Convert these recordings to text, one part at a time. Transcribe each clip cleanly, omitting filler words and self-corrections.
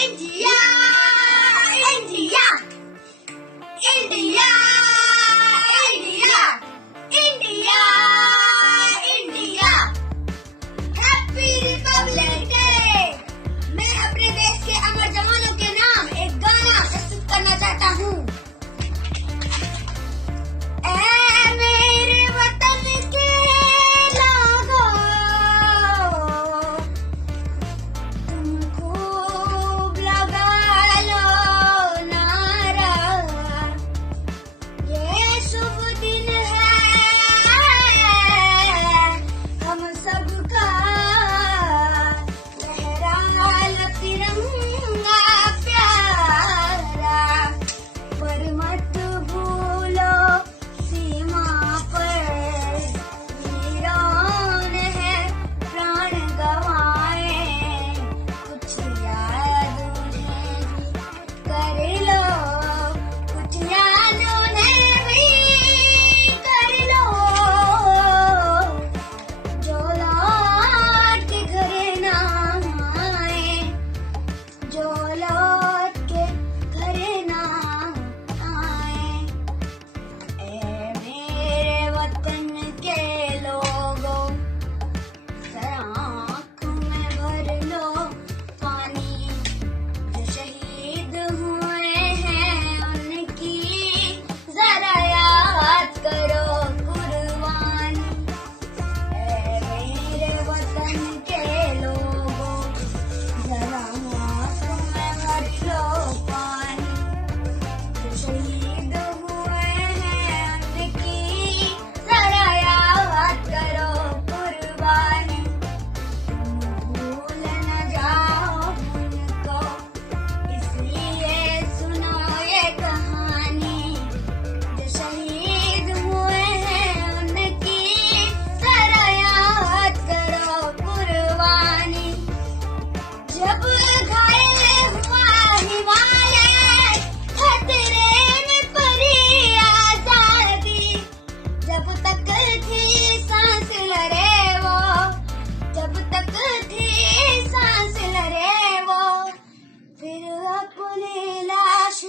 India India India India India India happy Republic day. मैं अपने देश के अमर जवानों के नाम एक गाना प्रस्तुत करना चाहता हूँ।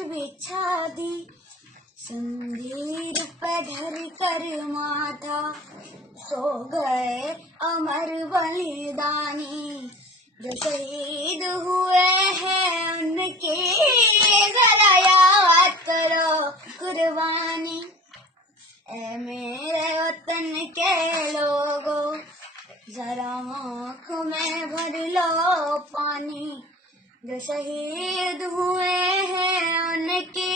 बिछा दी संदीर पे धर कर माथा, सो गए अमर बलिदानी जो शहीद हुए हैं उनकी जरा याद करो कुर्बानी। ऐ मेरे वतन के लोगों जरा आँखों में भर लो पानी जो शहीद हुए हैं उनकी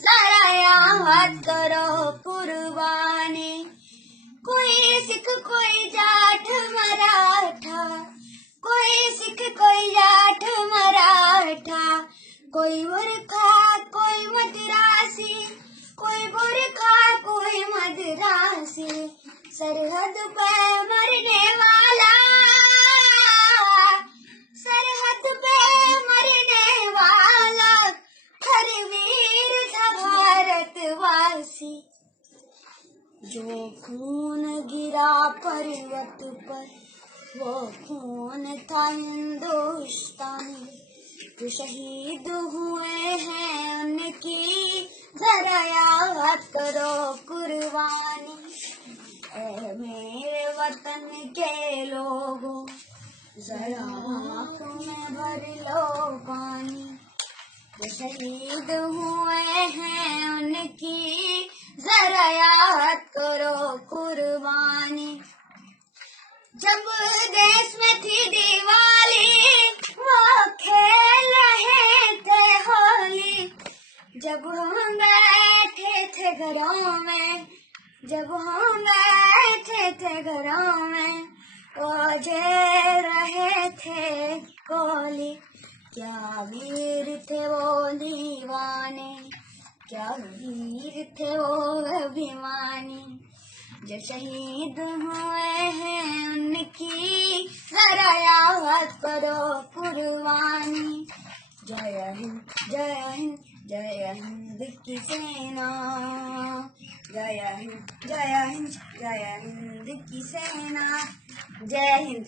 जरा याद करो कुर्बानी। कोई सिख कोई जाट मराठा, कोई सिख कोई जाट मराठा, कोई मूर्खा कोई मद्रासी, कोई बुरखा कोई मद्रासी, सरहद पर मरने वाला, सरहद पे मरने वाला हर वीर था भारतवासी। जो खून गिरा पर्वत पर वो खून था हिंदुस्तानी जो शहीद हुए हैं उनकी जरा याद करो कुर्बानी। ऐ मेरे वतन के लोगों जरा आँखों में भर लो पानी जो शहीद हुए हैं उनकी जरा याद करो कुर्बानी। जब देश में थी दिवाली वो खेल रहे थे होली, जब हम बैठे थे घरों में, जब हम बैठे थे घरों में बजे रहे थे कोली। क्या वीर थे वो दीवाने, क्या वीर थे वो अभिमानी जो शहीद हुए हैं उनकी जरा याद करो कुर्बानी। जय हिंद जय हिंद जय हिंद की सेना, जय हिंद जय हिंद जय हिंद की सेना, जय हिंद।